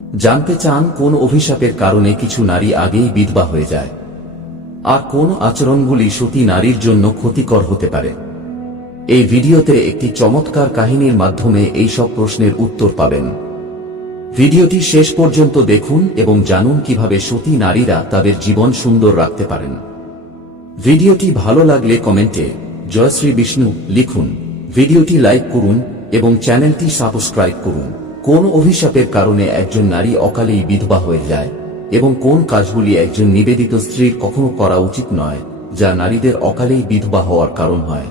জানতে চান কোন অভিশাপের কারণে কিছু নারী আগেই বিধবা হয়ে যায়? আর কোন আচরণগুলি সতী নারীর জন্য ক্ষতিকর হতে পারে? এই ভিডিওতে একটি চমৎকার কাহিনীর মাধ্যমে এই সব প্রশ্নের উত্তর পাবেন। ভিডিওটি শেষ পর্যন্ত দেখুন এবং জানুন কীভাবে সতী নারীরা তাদের জীবন সুন্দর রাখতে পারেন। ভিডিওটি ভালো লাগলে কমেন্টে জয়শ্রী বিষ্ণু লিখুন। ভিডিওটি লাইক করুন এবং চ্যানেলটি সাবস্ক্রাইব করুন। কোন অভিশাপের কারণে একজন নারী অকালেই বিধবা হয়ে যায় এবং কোন কাজগুলি একজন নিবেদিত স্ত্রীর কখনো করা উচিত নয়, যা নারীদের অকালেই বিধবা হওয়ার কারণ হয়।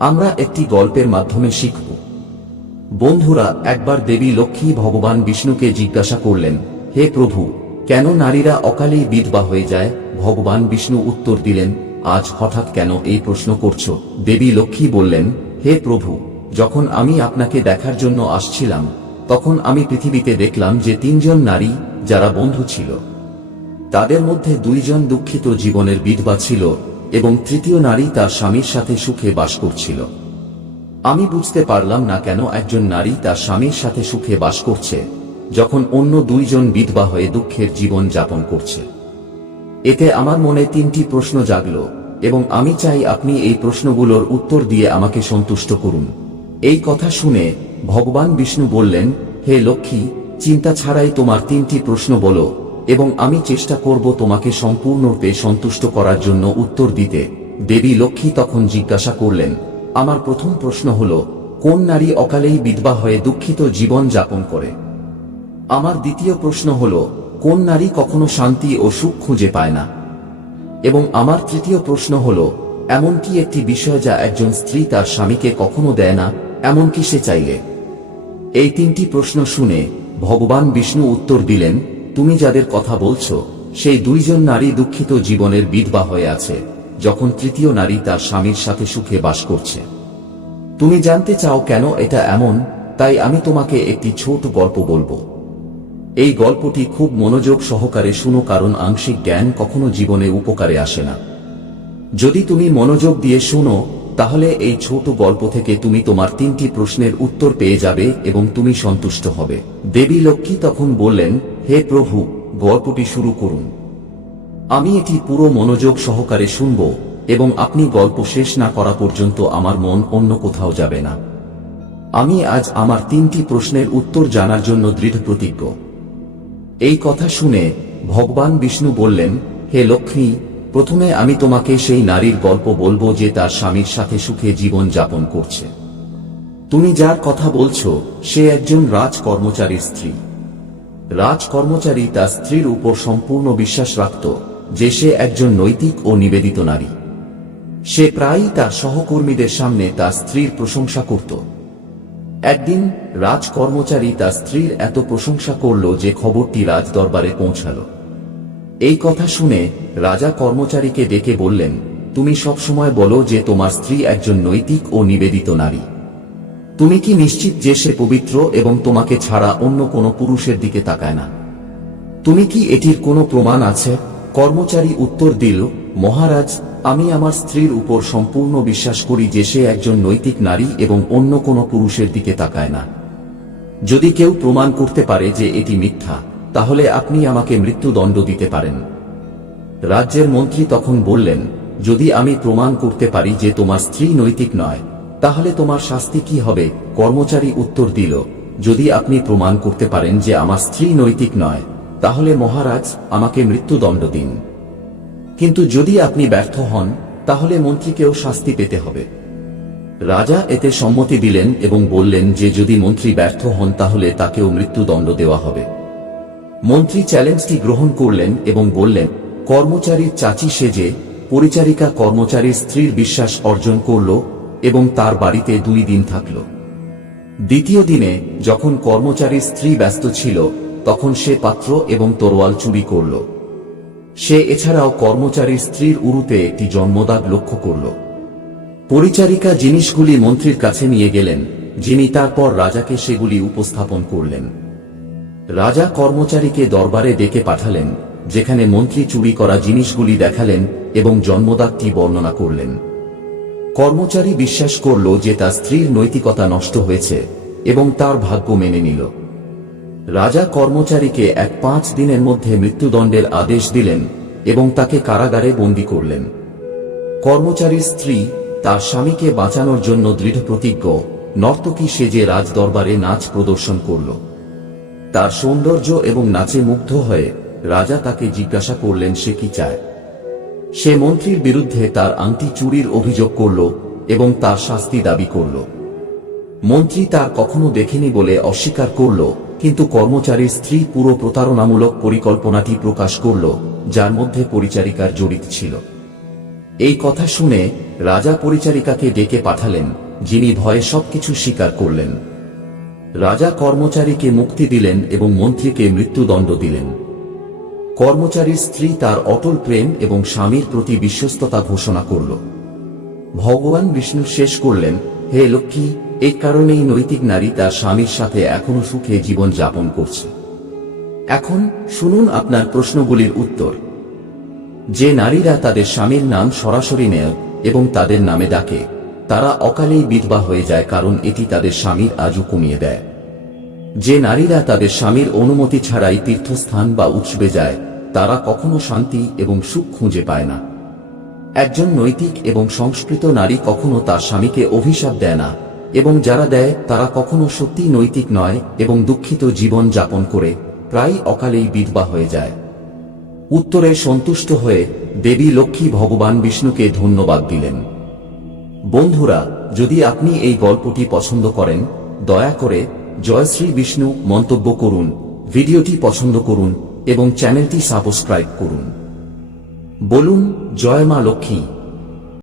আমরা একটি গল্পের মাধ্যমে শিখব। বন্ধুরা, একবার দেবী লক্ষ্মী ভগবান বিষ্ণুকে জিজ্ঞাসা করলেন, হে প্রভু, কেন নারীরা অকালেই বিধবা হয়ে যায়? ভগবান বিষ্ণু উত্তর দিলেন, আজ হঠাৎ কেন এই প্রশ্ন করছ? দেবী লক্ষ্মী বললেন, হে প্রভু, যখন আমি আপনাকে দেখার জন্য আসছিলাম তখন আমি পৃথিবীতে দেখলাম যে তিনজন নারী, যারা বন্ধু ছিল। তাদের মধ্যে দুইজন দুঃখিত জীবনের বিধবা ছিল এবং তৃতীয় নারী তার স্বামীর সাথে সুখে বাস করছিল। আমি বুঝতে পারলাম না কেন একজন নারী তার স্বামীর সাথে সুখে বাস করছে, যখন অন্য দুইজন বিধবা হয়ে দুঃখের জীবন যাপন করছে। এতে আমার মনে তিনটি প্রশ্ন জাগল, এবং আমি চাই আপনি এই প্রশ্নগুলোর উত্তর দিয়ে আমাকে সন্তুষ্ট করুন। এই কথা শুনে ভগবান বিষ্ণু বললেন, হে লক্ষ্মী, চিন্তা ছাড়াই তোমার তিনটি প্রশ্ন বলো, এবং আমি চেষ্টা করব তোমাকে সম্পূর্ণরূপে সন্তুষ্ট করার জন্য উত্তর দিতে। দেবী লক্ষ্মী তখন জিজ্ঞাসা করলেন, আমার প্রথম প্রশ্ন হল, কোন নারী অকালেই বিধবা হয়ে দুঃখিত জীবন যাপন করে? আমার দ্বিতীয় প্রশ্ন হল, কোন নারী কখনো শান্তি ও সুখ খুঁজে পায় না? এবং আমার তৃতীয় প্রশ্ন হল, এমনকি একটি বিষয় যা একজন স্ত্রী তার স্বামীকে কখনো দেয় না, এমনকি সে চাইলে। এই তিনটি প্রশ্ন শুনে ভগবান বিষ্ণু উত্তর দিলেন, তুমি যাদের কথা বলছো, সেই দুইজন নারী দুঃখিত জীবনের বিধবা হয়ে আছে, যখন তৃতীয় নারী তার স্বামীর সাথে সুখে বাস করছে। তুমি জানতে চাও কেন এটা এমন, তাই আমি তোমাকে একটি ছোট গল্প বলব। এই গল্পটি খুব মনোযোগ সহকারে শুনো কারণ আংশিক জ্ঞান কখনো জীবনে উপকারে আসে না। যদি তুমি মনোযোগ দিয়ে শুনো তাহলে এই ছোট গল্প থেকে তুমি তোমার তিনটি প্রশ্নের উত্তর পেয়ে যাবে এবং তুমি সন্তুষ্ট হবে। দেবী লক্ষ্মী তখন বললেন, হে প্রভু, গল্পটি শুরু করুন। আমি এটি পুরো মনোযোগ সহকারে শুনব এবং আপনি গল্প শেষ না করা পর্যন্ত আমার মন অন্য কোথাও যাবে না। আমি আজ আমার তিনটি প্রশ্নের উত্তর জানার জন্য দৃঢ় প্রতিজ্ঞ। এই কথা শুনে ভগবান বিষ্ণু বললেন, হে লক্ষ্মী প্রথমে আমি তোমাকে সেই নারীর গল্প বলব যে তার স্বামীর সাথে সুখে জীবন যাপন করছে। তুমি যার কথা বলছো, সে একজন রাজ কর্মচারীর স্ত্রী। রাজ কর্মচারী তার স্ত্রীর উপর সম্পূর্ণ বিশ্বাস রাখত যে সে একজন নৈতিক ও নিবেদিত নারী। সে প্রায়ই তার সহকর্মীদের সামনে তার স্ত্রীর প্রশংসা করত। একদিন রাজ কর্মচারী তার স্ত্রীর এত প্রশংসা করল যে খবরটি রাজ দরবারে পৌঁছাল। এই কথা শুনে রাজা কর্মচারীকে ডেকে বললেন, তুমি সবসময় বলো যে তোমার স্ত্রী একজন নৈতিক ও নিবেদিত নারী। তুমি কি নিশ্চিত যে সে পবিত্র এবং তোমাকে ছাড়া অন্য কোনো পুরুষের দিকে তাকায় না? তুমি কি এটির কোনো প্রমাণ আছে? কর্মচারী উত্তর দিল, মহারাজ, আমি আমার স্ত্রীর উপর সম্পূর্ণ বিশ্বাস করি যে সে একজন নৈতিক নারী এবং অন্য কোনো পুরুষের দিকে তাকায় না। যদি কেউ প্রমাণ করতে পারে যে এটি মিথ্যা তাহলে আপনি আমাকে মৃত্যুদণ্ড দিতে পারেন। রাজ্যের মন্ত্রী তখন বললেন, যদি আমি প্রমাণ করতে পারি যে তোমার স্ত্রী নৈতিক নয়, তাহলে তোমার শাস্তি কি হবে? কর্মচারী উত্তর দিল, যদি আপনি প্রমাণ করতে পারেন যে আমার স্ত্রী নৈতিক নয়, তাহলে মহারাজ আমাকে মৃত্যুদণ্ড দিন। কিন্তু যদি আপনি ব্যর্থ হন, তাহলে মন্ত্রীকেও শাস্তি পেতে হবে। রাজা এতে সম্মতি দিলেন এবং বললেন যে যদি মন্ত্রী ব্যর্থ হন, তাহলে তাকেও মৃত্যুদণ্ড দেওয়া হবে। মন্ত্রী চ্যালেঞ্জটি গ্রহণ করলেন এবং বললেন, কর্মচারীর চাচি সেজে পরিচারিকা কর্মচারীর স্ত্রীর বিশ্বাস অর্জন করল এবং তার বাড়িতে দুই দিন থাকল। দ্বিতীয় দিনে যখন কর্মচারীর স্ত্রী ব্যস্ত ছিল, তখন সে পাত্র এবং তরোয়াল চুরি করল। সে এছাড়াও কর্মচারীর স্ত্রীর উরুতে একটি জন্মদাগ লক্ষ্য করল। পরিচারিকা জিনিসগুলি মন্ত্রীর কাছে নিয়ে গেলেন, যিনি তারপর রাজাকে সেগুলি উপস্থাপন করলেন। রাজা কর্মচারীকে দরবারে ডেকে পাঠালেন, যেখানে মন্ত্রী চুরি করা জিনিসগুলি দেখালেন এবং জন্মদাগটি বর্ণনা করলেন। কর্মচারী বিশ্বাস করল যে তার স্ত্রীর নৈতিকতা নষ্ট হয়েছে এবং তার ভাগ্য মেনে নিল। রাজা কর্মচারীকে এক পাঁচ দিনের মধ্যে মৃত্যুদণ্ডের আদেশ দিলেন এবং তাকে কারাগারে বন্দী করলেন। কর্মচারীর স্ত্রী তার স্বামীকে বাঁচানোর জন্য দৃঢ় প্রতিজ্ঞ নর্তকী সেজে রাজদরবারে নাচ প্রদর্শন করল। তার সৌন্দর্য এবং নাচে মুগ্ধ হয়ে রাজা তাকে জিজ্ঞাসা করলেন, সে কি চায়? সে মন্ত্রীর বিরুদ্ধে তার আংটি চুরির অভিযোগ করল এবং তার শাস্তি দাবি করল। মন্ত্রী তার কখনো দেখেনি বলে অস্বীকার করল, কিন্তু কর্মচারীর স্ত্রী পুরো প্রতারণামূলক পরিকল্পনাটি প্রকাশ করল, যার মধ্যে পরিচারিকার জড়িত ছিল। এই কথা শুনে রাজা পরিচারিকাকে ডেকে পাঠালেন, যিনি ভয়ে সবকিছু স্বীকার করলেন। রাজা কর্মচারীকে মুক্তি দিলেন এবং মন্ত্রীকে মৃত্যুদণ্ড দিলেন। কর্মচারীর স্ত্রী তার অটল প্রেম এবং স্বামীর প্রতি বিশ্বস্ততা ঘোষণা করল। ভগবান বিষ্ণু শেষ করলেন, হে লক্ষ্মী এই কারণেই নৈতিক নারী তার স্বামীর সাথে এখনও সুখে জীবন যাপন করছে। এখন শুনুন আপনার প্রশ্নগুলির উত্তর। যে নারীরা তাদের স্বামীর নাম সরাসরি নেয় এবং তাদের নামে ডাকে তারা অকালেই বিধবা হয়ে যায়, কারণ এটি তাদের স্বামীর আজু কমিয়ে দেয়। যে নারীরা তাদের স্বামীর অনুমতি ছাড়াই তীর্থস্থান বা উৎসবে যায়, তারা কখনো শান্তি এবং সুখ খুঁজে পায় না। একজন নৈতিক এবং সংস্কৃত নারী কখনো তার স্বামীকে অভিশাপ দেয় না, এবং যারা দেয়, তারা কখনো সত্যি নৈতিক নয় এবং দুঃখিত জীবন যাপন করে প্রায় অকালেই বিধবা হয়ে যায়। উত্তরে সন্তুষ্ট হয়ে দেবী লক্ষ্মী ভগবান বিষ্ণুকে ধন্যবাদ দিলেন। বন্ধুরা, যদি আপনি এই গল্পটি পছন্দ করেন, দয়া করে জয়শ্রী বিষ্ণু মন্তব্য করুন, ভিডিওটি পছন্দ করুন এবং চ্যানেলটি সাবস্ক্রাইব করুন। বলুন, জয় মা লক্ষ্মী।